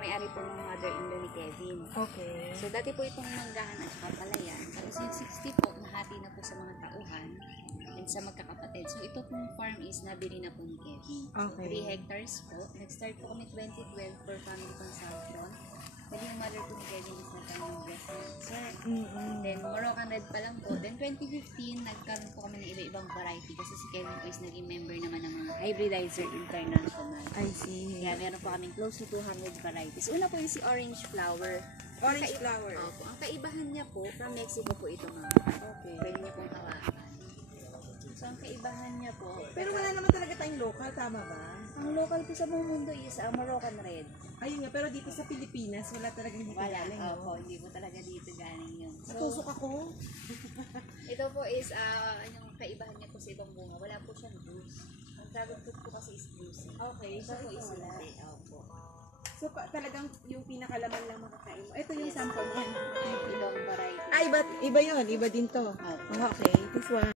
May-ari po ng mother-in-law ni Kevin. Okay. So, dati po itong manggahan at saka palayan. Tapos yung 60 po, nahati na po sa mga tauhan and sa magkakapatid. So, ito pong farm is nabili na po ni Kevin. Okay. 3 hectares po. Nag-start po kami 2012 per family consumption. Then yung mother po ni Kevin is nagkaroon ng breast cancer. Then, Moroccan Red pa lang po. Then, 2015, nagkaroon po kami ng iba-ibang variety kasi si Kevin po is naging member naman ng mga hybridizer international. I see. Kaya meron po kaming close to 200 varieties. Una po yung si orange flower. Orange flower. Opo. Ang kaibahan niya po, from Mexico po ito mga. Okay. Pwede niya pong hawakan. So, ang kaibahan niya po. Pero wala naman talaga tayong local, tama ba? Ang local po sa buong mundo is Moroccan Red. Ayun nga, pero dito sa Pilipinas, wala talagang dito Wala. galing. Opo, hindi po talaga dito galing yun. So, Natusok ako. ito po is, yung kaibahan niya po sa ibang bunga. Wala po siyang juice. Ang dragon fruit po kasi is juicy. Okay, Ito po is wala. hindi. Opo. So, talagang yung pinakalaman lang makakain mo. Ito yung sample niyan. Ibang variety. Iba yun. Iba din to. Opo. Okay, this one.